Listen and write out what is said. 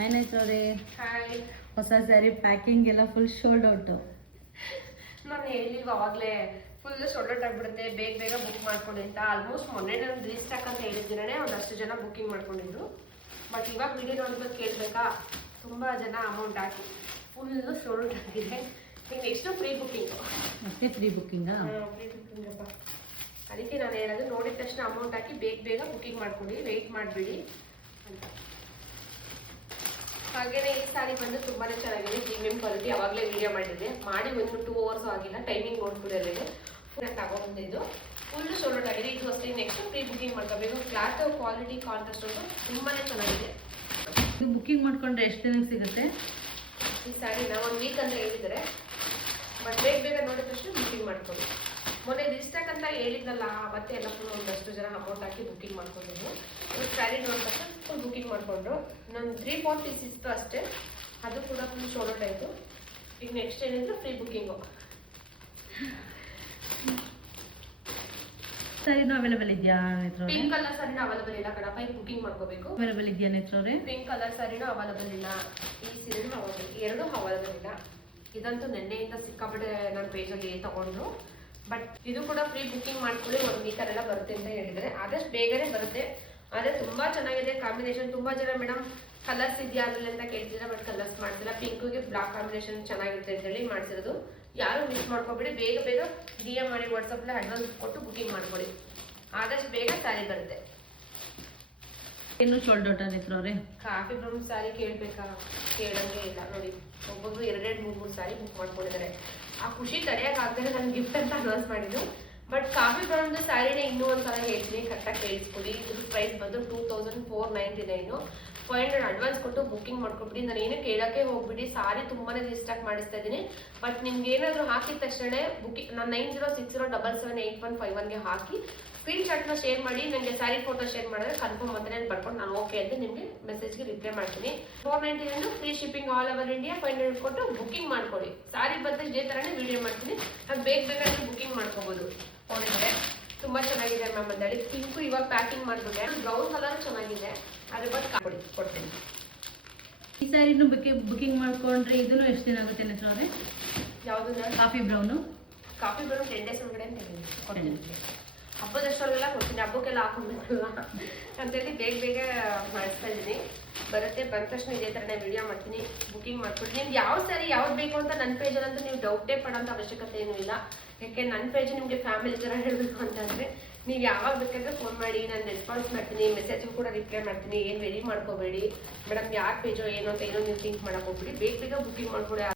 ಆಯ್ತು ಅವ್ರೆ. ಹಾಯ್. ಹೊಸ ಸ್ಯಾರಿ ಪ್ಯಾಕಿಂಗ್ ಎಲ್ಲ ಫುಲ್ ಶೋಲ್ಡ್ ಔಟು. ನಾನು ಹೇಳಿಲ್ವ ಅವಾಗಲೇ ಫುಲ್ ಸೊಲ್ಡ್ ಔಟ್ ಆಗಿಬಿಡುತ್ತೆ, ಬೇಗ ಬೇಗ ಬುಕ್ ಮಾಡ್ಕೊಳ್ಳಿ ಅಂತ. ಆಲ್ಮೋಸ್ಟ್ ಮೊನ್ನೆ ನಾನು ರೀಸ್ಟಾಕ್ ಅಂತ ಹೇಳಿದ್ದೀನೇ ಒಂದಷ್ಟು ಜನ ಬುಕ್ಕಿಂಗ್ ಮಾಡ್ಕೊಂಡಿದ್ರು. ಬಟ್ ಇವಾಗ ವಿಡಿಯೋ ನೋಡ್ಬೇಕು ಕೇಳಬೇಕಾ, ತುಂಬ ಜನ ಅಮೌಂಟ್ ಹಾಕಿ ಫುಲ್ಲು ಸೋಲ್ಡ್ ಔಟ್ ಆಗಿದೆ. ಈಗ ನೆಕ್ಸ್ಟು ಫ್ರೀ ಬುಕ್ಕಿಂಗು. ಮತ್ತೆ ಫ್ರೀ ಬುಕ್ಕಿಂಗಾ? ಫ್ರೀ ಬುಕ್ಕಿಂಗಪ್ಪ. ಅದಕ್ಕೆ ನಾನು ಹೇಳೋದು, ನೋಡಿದ ತಕ್ಷಣ ಅಮೌಂಟ್ ಹಾಕಿ ಬೇಗ ಬೇಗ ಬುಕ್ಕಿಂಗ್ ಮಾಡ್ಕೊಳ್ಳಿ, ವೆಯ್ಟ್ ಮಾಡಿಬಿಡಿ ಅಂತ. ಹಾಗೇನೆ ಈ ಸಾರಿ ಬಂದು ತುಂಬಾನೇ ಚೆನ್ನಾಗಿದೆ, ಪ್ರೀಮಿಯಂ ಕ್ವಾಲಿಟಿ. ಅವಾಗಲೇ ವಿಡಿಯೋ ಮಾಡಿದ್ದೆ, ಮಾಡಿ ಒಂದು 2 ಅವರ್ಸ್ ಆಗಿಲ್ಲ. ಟೈಮಿಂಗ್ ನೋಡ್ಬಿಡಿ, ಅಲ್ಲಿದೆ ತಗೊಂಡಿದ್ದು ಫುಲ್ ಸೋಲ್ಡ್ ಔಟ್ ಆಗಿದೆ. ಇದು ಅಷ್ಟೇ, ನೆಕ್ಸ್ಟ್ ಪ್ರೀ ಬುಕ್ಕಿಂಗ್ ಮಾಡ್ಕೋಬೇಕು. ಕ್ಲಾತ್ ಕ್ವಾಲಿಟಿ ಕಾಂಟ್ರಾಸ್ಟ್ ಒಂದು ತುಂಬಾನೇ ಚೆನ್ನಾಗಿದೆ. ಇದು ಬುಕ್ಕಿಂಗ್ ಮಾಡ್ಕೊಂಡ್ರೆ ಎಷ್ಟು ದಿನಕ್ಕೆ ಸಿಗುತ್ತೆ ಈ ಸಾರಿನ? 1 ವೀಕ್ ಅಂತ ಹೇಳಿದ್ದಾರೆ, ಬಟ್ ಬೇಗ ಬೇಗ ನೋಡಿದ ತಕ್ಷಣ ಬುಕ್ಕಿಂಗ್ ಮಾಡ್ಕೊಳ್ಳಿ. ಮೊನ್ನೆ ರಿಸ್ಟಾಕ್ ಅಂತ ಹೇಳಿದ್ನಲ್ಲ, ಮತ್ತೆ ಎಲ್ಲ ಫುಲ್ ಒಂದಷ್ಟು ಜನ ಅಮೌಂಟ್ ಹಾಕಿ ಬುಕ್ಕಿಂಗ್ ಮಾಡ್ಕೊಂಡಿದ್ರು. ಸ್ಯಾರಿ ನೋಡಿದ ತಕ್ಷಣ ಫುಲ್ ಬುಕ್ಕಿಂಗ್ ಮಾಡಿಕೊಂಡ್ರು. ನಾನು 3-4 ಪೀಸ್ ಇತ್ತು ಅಷ್ಟೇ, ಅದು ಕೂಡ ಫುಲ್ ಸೋಲ್ಡ್ ಔಟ್ ಆಯಿತು. ಈಗ ನೆಕ್ಸ್ಟ್ ಏನಿದ್ರು ಫ್ರೀ ಬುಕ್ಕಿಂಗು. ಸ್ಯಾರಿನೂ ಅವೈಲೇಬಲ್ ಇದೆಯಾ? ಪಿಂಕ್ ಕಲರ್ ಸಾರಿನೂ ಅವೈಲೇಬಲ್ ಇಲ್ಲ ಕಣಪ್ಪ, ಈಗ ಬುಕ್ಕಿಂಗ್ ಮಾಡ್ಕೋಬೇಕು. ಅವೈಲೇಬಲ್ ಇದೆಯಾ ನೇತ್ರವ್ರೆ? ಪಿಂಕ್ ಕಲರ್ ಸಾರಿನೂ ಅವೈಲೇಬಲ್ ಇಲ್ಲ, ಈ ಸೀರೆನೂ ಅವೈಲೇಬಲ್, ಎರಡೂ ಅವೈಲೇಬಲ್ ಇಲ್ಲ. ಇದಂತೂ ನೆನ್ನೆಯಿಂದ ಸಿಕ್ಕಾಬಿಟ್ಟೆ ನನ್ನ ಪೇಜಲ್ಲಿ ತಗೊಂಡ್ರು. ಬಟ್ ಇದು ಕೂಡ ಫ್ರೀ ಬುಕ್ಕಿಂಗ್ ಮಾಡ್ಕೊಳ್ಳಿ, 1 ವೀಕಲ್ಲೆಲ್ಲ ಬರುತ್ತೆ ಅಂತ ಹೇಳಿದರೆ. ಆದಷ್ಟು ಬೇಗನೆ ಬರುತ್ತೆ. ಆದರೆ ತುಂಬ ಚೆನ್ನಾಗಿದೆ ಕಾಂಬಿನೇಷನ್. ತುಂಬ ಜನ ಮೇಡಮ್ ಕಲರ್ಸ್ ಇದೆಯಾ ಅದರಲ್ಲಿ ಅಂತ ಕೇಳ್ತಿದ್ರೆ, ಬಟ್ ಕಲರ್ಸ್ ಮಾಡ್ತಿಲ್ಲ. ಪಿಂಕ್ಗೆ ಬ್ಲಾಕ್ ಕಾಂಬಿನೇಷನ್ ಚೆನ್ನಾಗಿರುತ್ತೆ ಅಂತೇಳಿ ಮಾಡಿಸಿರೋದು. ಯಾರು ಮಿಸ್ ಮಾಡ್ಕೊಬೇಡಿ, ಬೇಗ ಬೇಗ DM ಮಾಡಿ ವಾಟ್ಸಪ್ಪಲ್ಲಿ ಅಡ್ವಾನ್ಸ್ ಕೊಟ್ಟು ಬುಕ್ಕಿಂಗ್ ಮಾಡ್ಕೊಳ್ಳಿ. ಆದಷ್ಟು ಬೇಗ ಸ್ಯಾರಿ ಬರುತ್ತೆ. ಇನ್ನು ಶೋಲ್ಡ್ ಔಟ್ ನೇತ್ರವ್ರೆ? ಕಾಫಿ ಬ್ರೌನ್ ಸ್ಯಾರಿ ಕೇಳಬೇಕಾ? ಕೇಳಂಗೆ ಇಲ್ಲ ನೋಡಿ, ಒಬ್ಬೊಬ್ರು 2-3 ಸ್ಯಾರಿ ಬುಕ್ ಮಾಡ್ಕೊಂಡಿದ್ದಾರೆ. ಆ ಖುಷಿ ತಡೆಯೋಕ್ಕಾಗ್ದೇ ನಾನು ಗಿಫ್ಟ್ ಅಂತ ಅನೌನ್ಸ್ ಮಾಡಿದ್ದು. ಬಟ್ ಕಾಫಿ ಬ್ರೌನ್ದು ಸ್ಯಾರಿನೇ ಇನ್ನೂ ಒಂದ್ಸಲ ಹೇಳ್ತೀನಿ, ಕರೆಕ್ಟಾಗಿ ಕೇಳಿಸ್ಕೊಡಿ. ಇದ್ರ ಪ್ರೈಸ್ ಬಂದು 2499. 500 ಅಡ್ವಾನ್ಸ್ ಕೊಟ್ಟು ಬುಕ್ಕಿಂಗ್ ಮಾಡ್ಕೊಬಿಡಿ. ನಾನು ಏನು ಕೇಳೋಕ್ಕೆ ಹೋಗ್ಬಿಡಿ, ಸಾರಿ ತುಂಬಾನೇ ರಿಸ್ಟಾಕ್ ಮಾಡಿಸ್ತಾ ಇದ್ದೀನಿ. ಬಟ್ ನಿಮ್ಗೆ ಏನಾದರೂ ಹಾಕಿದ ತಕ್ಷಣ ಬುಕ್ಕಿಂಗ್ ನಾನು 9060778151ಗೆ ಹಾಕಿ ಸ್ಕ್ರೀನ್ ಶಾಟ್ನ ಶೇರ್ ಮಾಡಿ, ನನಗೆ ಸ್ಯಾರಿ ಫೋಟೋ ಶೇರ್ ಮಾಡಿದ್ರೆ ಕನ್ಫರ್ಮ್ ಅಂತ ನಾನು ಬರ್ಕೊಂಡು ನಾನು ಓಕೆ ಅಂತ ನಿಮಗೆ ಮೆಸೇಜ್ಗೆ ರಿಪ್ಲೈ ಮಾಡ್ತೀನಿ. 499 free shipping all over India. 500 ಕೊಟ್ಟು ಬುಕ್ಕಿಂಗ್ ಮಾಡ್ಕೊಳ್ಳಿ. ಸ್ಯಾರಿ ಬಂದರೆ ಇದೇ ಥರನೇ ವಿಡಿಯೋ ಮಾಡ್ತೀನಿ, ಅದು ಬೇಗ ಬೇಗ ಬುಕ್ಕಿಂಗ್ ಮಾಡ್ಕೋಬೋದು. ನೋಡಿದರೆ ತುಂಬ ಚೆನ್ನಾಗಿದೆ ಮ್ಯಾಮ್ ಅಂತೇಳಿ. ಪಿಂಕು ಇವಾಗ ಪ್ಯಾಕಿಂಗ್ ಮಾಡಿಬಿಟ್ಟೆ. ಬ್ರೌನ್ ಕಲರ್ ಚೆನ್ನಾಗಿದೆ, ಅದ್ರ ಬಗ್ಗೆ ಕೊಡ್ತೀನಿ. ಈ ಸ್ಯಾರಿನೂ ಬುಕ್ಕಿಂಗ್ ಮಾಡ್ಕೊಂಡ್ರೆ ಇದನ್ನು ಎಷ್ಟು ದಿನ ಆಗುತ್ತೆ ನೇತ್ರವ್ರೆ? ಯಾವುದು? Coffee brown? Coffee brown 10 days ಒಳಗಡೆ ಅಂತ ಕೊಡ್ತೀನಿ. ಹಬ್ಬದಷ್ಟರಲ್ಲೆಲ್ಲ ಕೊಡ್ತೀನಿ, ಹಬ್ಬಕ್ಕೆಲ್ಲ ಹಾಕೊಂಡ್ಬಿಡಲ್ಲ ಅಂತೇಳಿ ಬೇಗ ಬೇಗ ಮಾಡಿಸ್ತಾ ಇದ್ದೀನಿ. ಬರುತ್ತೆ, ಬಂದ ತಕ್ಷಣ ಇದೇ ಥರನೇ ವಿಡಿಯೋ ಮಾಡ್ತೀನಿ, ಬುಕ್ಕಿಂಗ್ ಮಾಡ್ಕೊಡಿ. ನಿಮ್ಗೆ ಯಾವ ಸ್ಯಾರಿ ಯಾವ್ದು ಬೇಕು ಅಂತ ನನ್ನ ಪೇಜಲ್ಲಂತೂ ನೀವು ಡೌಟೇ ಪಡೋಂಥ ಅವಶ್ಯಕತೆ ಏನೂ ಇಲ್ಲ. ಯಾಕೆ ನನ್ನ ಪೇಜ್ ನಿಮಗೆ ಫ್ಯಾಮಿಲಿ ಥರ ಹೇಳಬೇಕು ಅಂತಂದರೆ, ನೀವು ಯಾವಾಗ ಬೇಕಾದ್ರೆ ಫೋನ್ ಮಾಡಿ, ನಾನು ರೆಸ್ಪಾನ್ಸ್ ಮಾಡ್ತೀನಿ, ಮೆಸೇಜ್ ಕೂಡ ರಿಪ್ಲೈ ಮಾಡ್ತೀನಿ. ಏನು ವೆರಿ ಮಾಡ್ಕೋಬೇಡಿ ಮೇಡಮ್, ಯಾರು ಪೇಜೋ ಏನೋ ಅಂತ ಏನೋ ನೀವು ಥಿಂಕ್ ಮಾಡೋಕೆ ಹೋಗ್ಬಿಡಿ, ಬೇಗ ಬೇಗ ಬುಕ್ಕಿಂಗ್ ಮಾಡ್ಕೊಡಿ.